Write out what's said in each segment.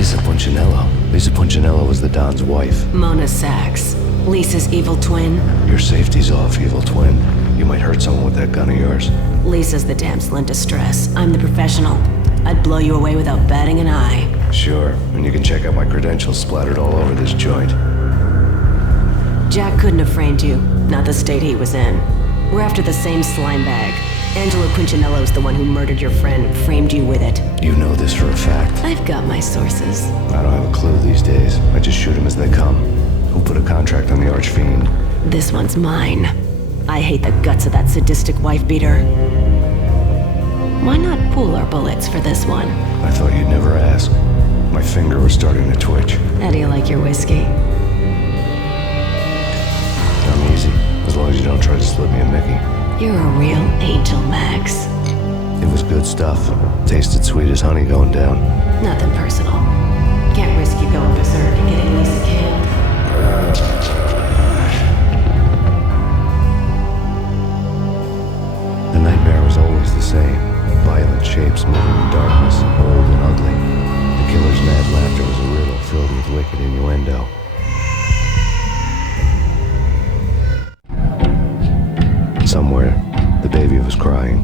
Lisa Punchinello. Lisa Punchinello was the Don's wife. Mona Sachs. Lisa's evil twin. Your safety's off, evil twin. You might hurt someone with that gun of yours. Lisa's the damsel in distress. I'm the professional. I'd blow you away without batting an eye. Sure, and you can check out my credentials splattered all over this joint. Jack couldn't have framed you. Not the state he was in. We're after the same slime bag. Angelo Punchinello's the one who murdered your friend, framed you with it. You know this for a fact. I've got my sources. I don't have a clue these days. I just shoot them as they come. Who put a contract on the archfiend? This one's mine. I hate the guts of that sadistic wife-beater. Why not pool our bullets for this one? I thought you'd never ask. My finger was starting to twitch. How do you like your whiskey? I'm easy, as long as you don't try to slip me a Mickey. You're a real angel, Max. It was good stuff. Tasted sweet as honey going down. Nothing personal. Can't risk you going berserk and getting Lisa killed. The nightmare was always the same. Violent shapes moving in darkness, old and ugly. The killer's mad laughter was a riddle filled with wicked innuendo. Somewhere, the baby was crying.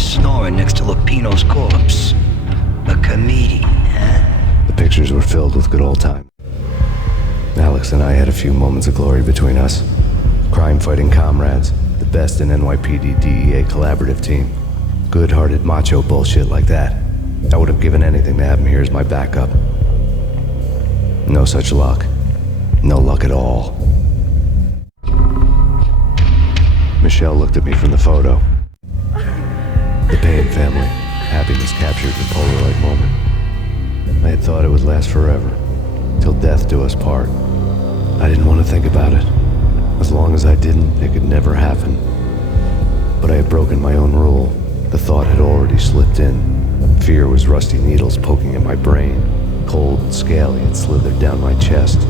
snoring next to Lupino's corpse. A comedian, huh? The pictures were filled with good old times. Alex and I had a few moments of glory between us. Crime-fighting comrades, the best in NYPD DEA collaborative team. Good-hearted macho bullshit like that. I would have given anything to have him here as my backup. No such luck. No luck at all. Michelle looked at me from the photo. The Payne family. Happiness captured in a Polaroid moment. I had thought it would last forever. Till death do us part. I didn't want to think about it. As long as I didn't, it could never happen. But I had broken my own rule. The thought had already slipped in. Fear was rusty needles poking at my brain. Cold and scaly, it slithered down my chest.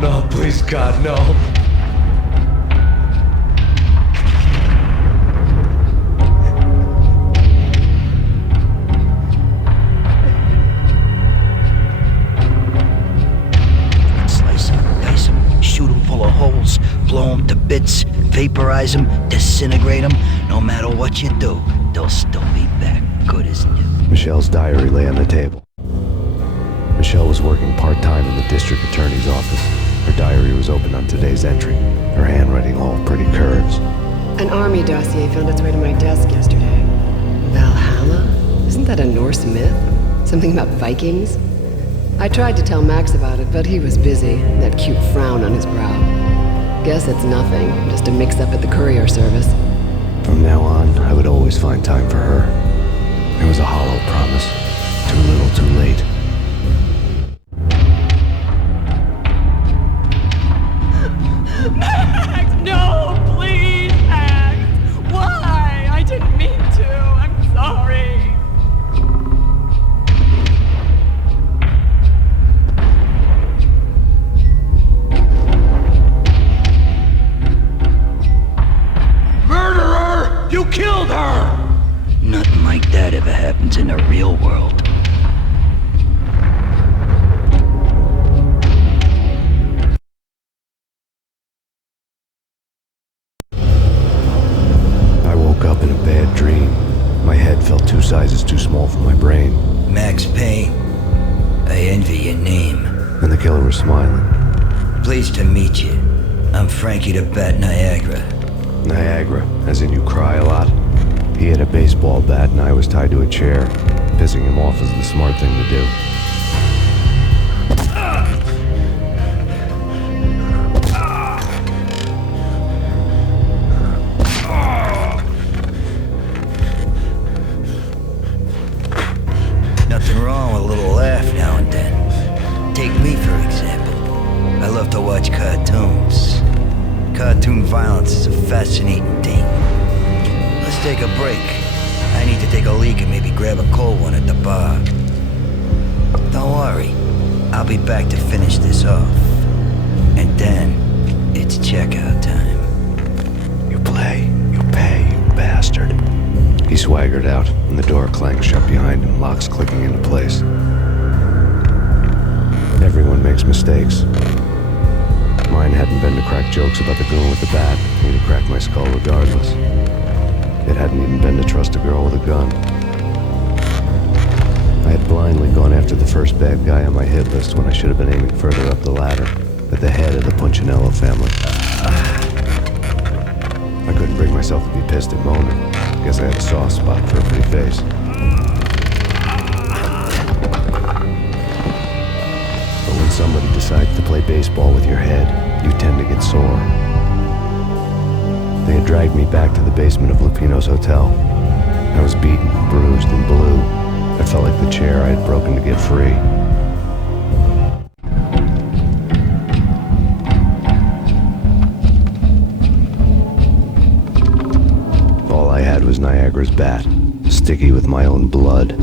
No, please, God, no. Slice him, dice him, shoot him full of holes, blow him to bits, vaporize him, disintegrate him. No matter what you do, they'll still be back good as new. Michelle's diary lay on the table. Michelle was working part-time in the district attorney's office. Her diary was open on today's entry, her handwriting all pretty curves. An army dossier found its way to my desk yesterday. Valhalla? Isn't that a Norse myth? Something about Vikings? I tried to tell Max about it, but he was busy, that cute frown on his brow. Guess it's nothing, just a mix-up at the courier service. From now on, I would always find time for her. It was a hollow promise. Too little, too late. Max, no, please, Max. Why? I didn't mean to. I'm sorry. Murderer! You killed her! Nothing like that ever happens in the real world. Up in a bad dream. My head felt 2 sizes too small for my brain. Max Payne. I envy your name. And the killer was smiling. Pleased to meet you. I'm Frankie the Bat Niagara. Niagara, as in you cry a lot? He had a baseball bat and I was tied to a chair. Pissing him off was the smart thing to do. Nothing wrong with a little laugh now and then. Take me, for example. I love to watch cartoons. cartoon violence is a fascinating thing. Let's take a break. I need to take a leak and maybe grab a cold one at the bar. Don't worry. I'll be back to finish this off. And then, it's checkout time. You play, you pay, you bastard. He swaggered out, and the door clanged shut behind him, locks clicking into place. Everyone makes mistakes. Mine hadn't been to crack jokes about the goon with the bat. He'd have cracked my skull regardless. It hadn't even been to trust a girl with a gun. I had blindly gone after the first bad guy on my hit list when I should have been aiming further up the ladder, at the head of the Punchinello family. I couldn't bring myself to be pissed at Mona. Guess I had a soft spot for a pretty face. But when somebody decides to play baseball with your head, you tend to get sore. They had dragged me back to the basement of Lupino's hotel. I was beaten, bruised, and blue. I felt like the chair I had broken to get free. All I had was Niagara's bat, sticky with my own blood,